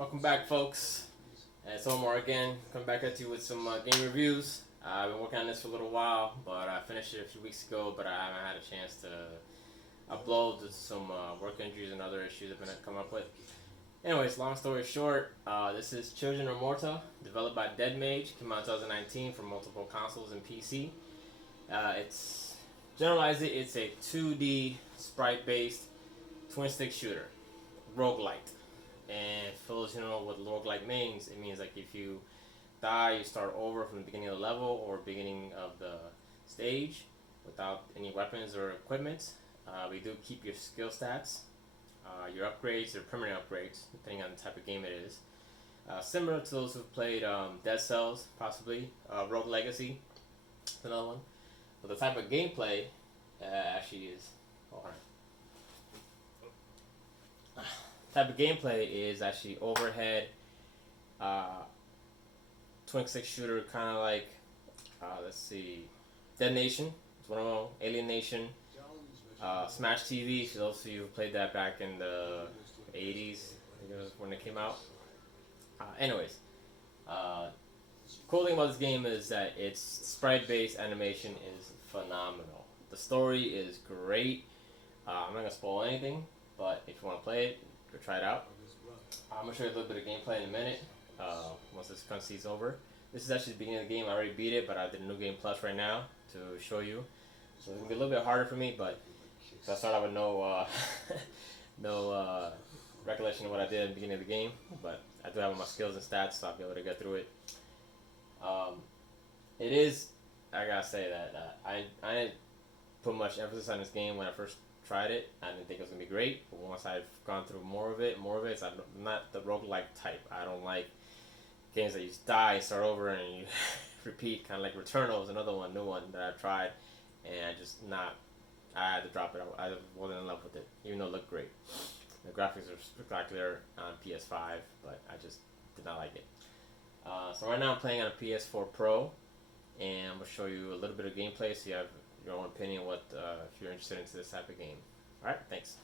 Welcome back, folks. It's Omar again, coming back at you with some game reviews. I've been working on this for a little while, but I finished it a few weeks ago, but I haven't had a chance to upload due to some work injuries and other issues I've been coming up with. Anyways, long story short, this is Children of Morta, developed by Dead Mage, came out in 2019 for multiple consoles and PC. It's generalize it, it's a 2D sprite-based twin-stick shooter, roguelite. And for those who know what roguelike means, it means like if you die, you start over from the beginning of the level or beginning of the stage without any weapons or equipment. We do keep your skill stats, your upgrades, your permanent upgrades, depending on the type of game it is. Similar to those who've played Dead Cells, possibly. Rogue Legacy, another one. But the type of gameplay actually is... Oh, type of gameplay is actually overhead twin stick shooter, kind of like let's see, Dead Nation. It's one of them. Alien Nation, Smash TV. For those of you who played that back in the 80s, I think it was when it came out. Anyways, cool thing about this game is that its sprite-based animation is phenomenal. The story is great. I'm not gonna spoil anything, but if you want to play it, go try it out. I'm gonna show you a little bit of gameplay in a minute. Once this cutscene's over. This is actually the beginning of the game. I already beat it, but I did a new game plus right now to show you. So it's gonna be a little bit harder for me, but so I started out with no recollection of what I did at the beginning of the game. But I do have my skills and stats, so I'll be able to get through it. It is. I gotta say that I didn't put much emphasis on this game when I first tried it. I didn't think it was gonna be great, but once I've gone through more of it, so I'm not the roguelike type. I don't like games that you just die, start over, and you repeat. Kind of like Returnal is another one, new one that I've tried, and I had to drop it. I wasn't in love with it, even though it looked great. The graphics are spectacular on PS5, but I just did not like it. So right now I'm playing on a PS4 Pro, and I'm gonna show you a little bit of gameplay so you have your own opinion what if you're interested into this type of game. Alright, thanks.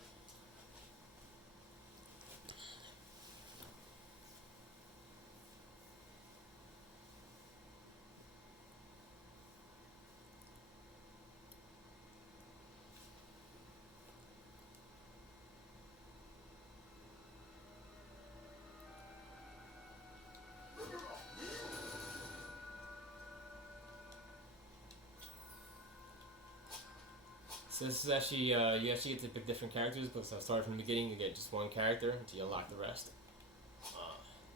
So this is actually, you actually get to pick different characters, because I started from the beginning, you get just one character until you unlock the rest.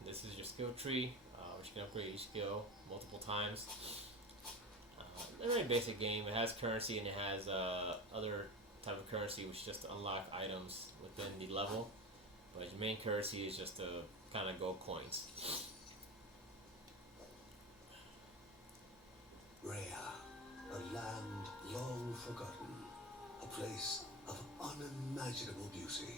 This is your skill tree, which you can upgrade each skill multiple times. A very basic game. It has currency and it has other type of currency which just unlock items within the level. But your main currency is just to kind of gold coins. Rhea, a land long forgotten, a place of unimaginable beauty.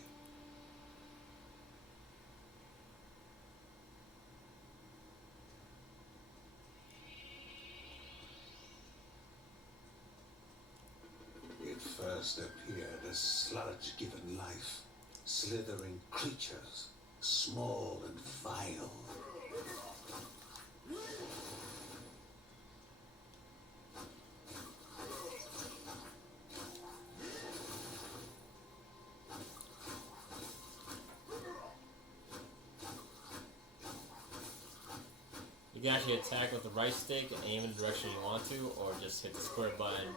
It first appeared as sludge given life, slithering creatures, small and vile. You can actually attack with the right stick and aim in the direction you want to, or just hit the square button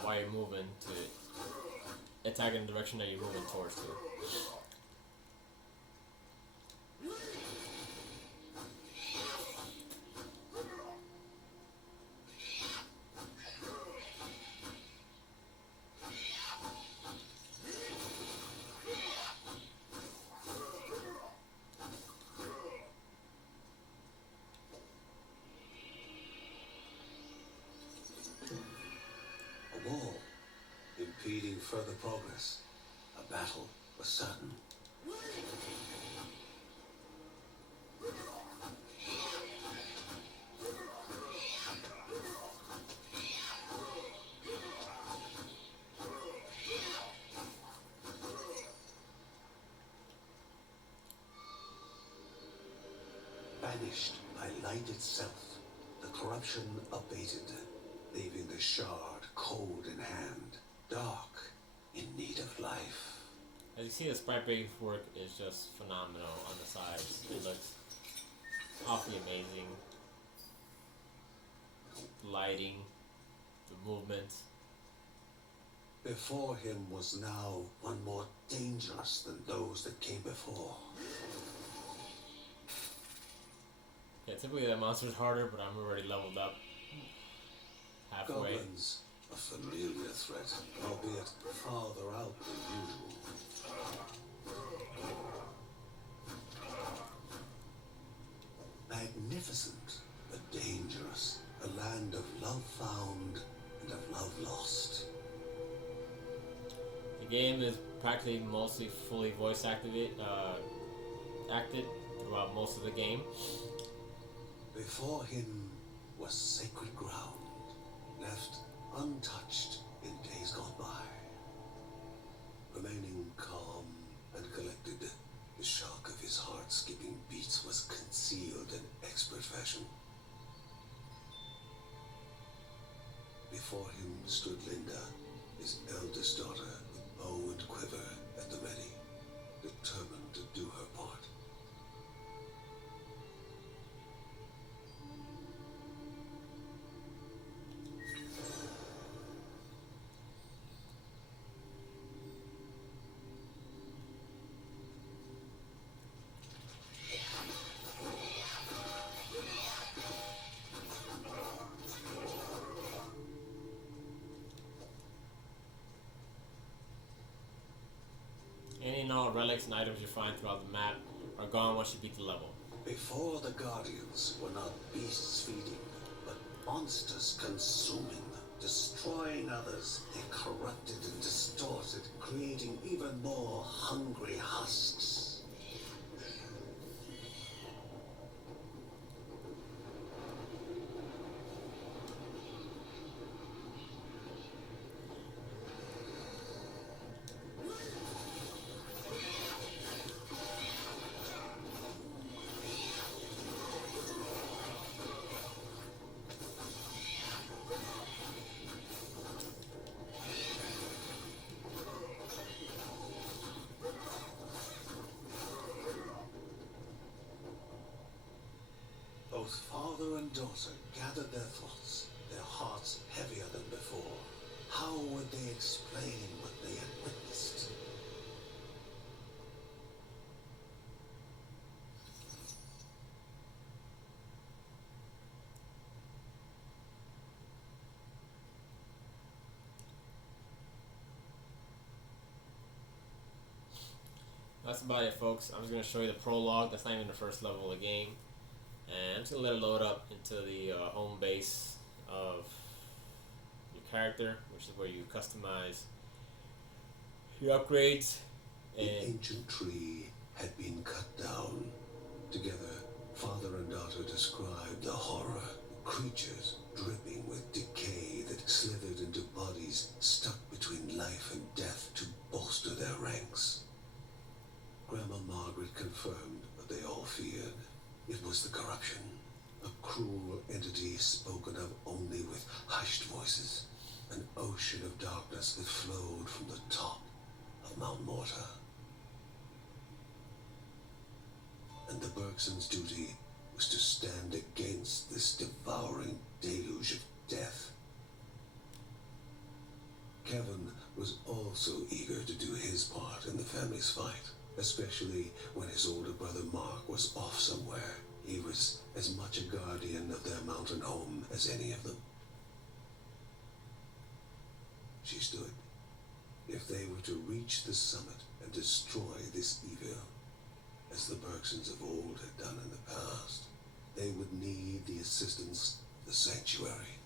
while you're moving to attack in the direction that you're moving towards to. A wall, impeding further progress. A battle was sudden. banished by light itself, the corruption abated, leaving the shard cold in hand, dark, in need of life. As you see, the sprite break work is just phenomenal on the sides. It looks awfully amazing. The lighting, the movement. Before him was now one more dangerous than those that came before. Yeah, typically that monster's harder, but I'm already leveled up halfway. Goblins, a familiar threat, albeit farther out than usual. Magnificent, but dangerous. A land of love found and of love lost. The game is practically mostly fully voice acted throughout most of the game. Before him was sacred ground, left untouched in days gone by. Remaining calm and collected, the shock of his heart-skipping beats was concealed in expert fashion. Before him stood Linda, his eldest daughter, with bow and quiver at the ready, determined to do her part. Any and all relics and items you find throughout the map are gone once you beat the level. Before the Guardians were not beasts feeding, but monsters consuming, destroying others. They corrupted and distorted, creating even more hungry husks. Both father and daughter gathered their thoughts, their hearts heavier than before. How would they explain what they had witnessed? That's about it, folks. I'm just going to show you the prologue. That's not even the first level of the game. And I'm just going to let it load up into the home base of your character, which is where you customize your upgrades. The ancient tree had been cut down. Together, father and daughter described the horror. Creatures dripping with decay that slithered into bodies stuck between life and death to bolster their ranks. Grandma Margaret confirmed what they all feared. It was the corruption, a cruel entity spoken of only with hushed voices, an ocean of darkness that flowed from the top of Mount Morta. And the Bergsons' duty was to stand against this devouring deluge of death. Kevin was also eager to do his part in the family's fight, especially when his older brother Mark was off somewhere. He was as much a guardian of their mountain home as any of them. She stood. If they were to reach the summit and destroy this evil, as the Bergsons of old had done in the past, they would need the assistance of the sanctuary.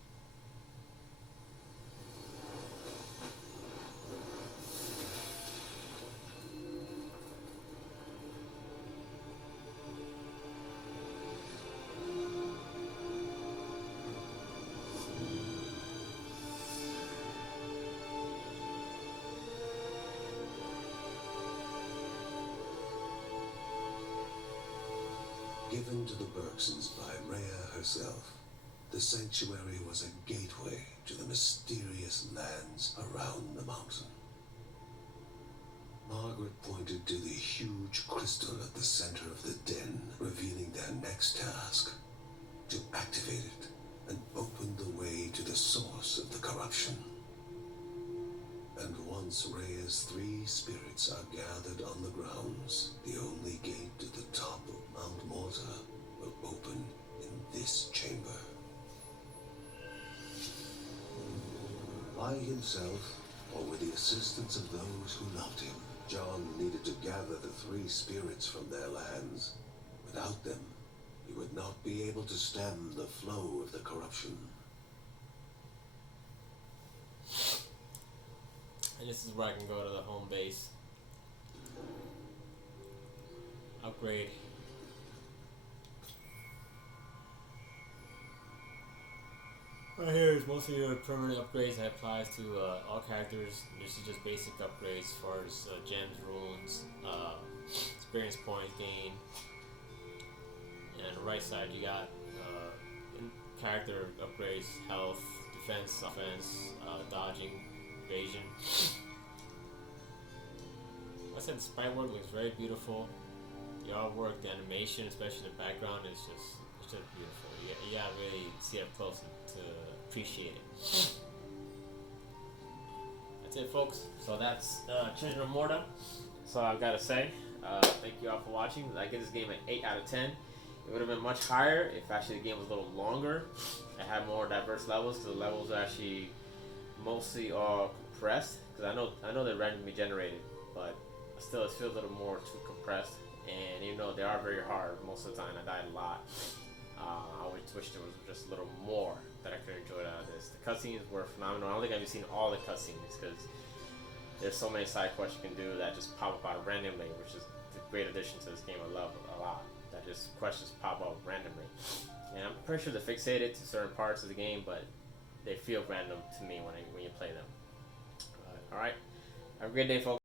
Given to the Bergsons by Rhea herself, the sanctuary was a gateway to the mysterious lands around the mountain. Margaret pointed to the huge crystal at the center of the den, revealing their next task: to activate it and open the way to the source of the corruption. And once Rhea's 3 spirits are gathered on the grounds, the only gate to the top of Mount Morta will open in this chamber. By himself, or with the assistance of those who loved him, John needed to gather the 3 spirits from their lands. Without them, he would not be able to stem the flow of the corruption. And this is where I can go to the home base. Upgrade. Right here is most of your permanent upgrades that applies to all characters. This is just basic upgrades as far as gems, runes, experience points gained. And on the right side you got character upgrades, health, defense, offense, dodging, evasion. Like I said, the sprite work looks very beautiful. The artwork, the animation, especially the background, it's just beautiful. You gotta really see it up close to appreciate it. That's it, folks. So that's Children of Morta. So I've got to say, thank you all for watching. I give this game an 8 out of 10. It would have been much higher if actually the game was a little longer. It had more diverse levels, because the levels are actually mostly all compressed. Because I know they're randomly generated, but still it feels a little more too compressed. And even though they are very hard, most of the time I died a lot. I always wish there was just a little more that I could enjoy out of this. The cutscenes were phenomenal. I don't think I've even seen all the cutscenes, because there's so many side quests you can do that just pop up out randomly, which is a great addition to this game. I love a lot. That just questions pop up randomly. And I'm pretty sure they fixated to certain parts of the game, but they feel random to me when you play them. Alright, have a great day, folks.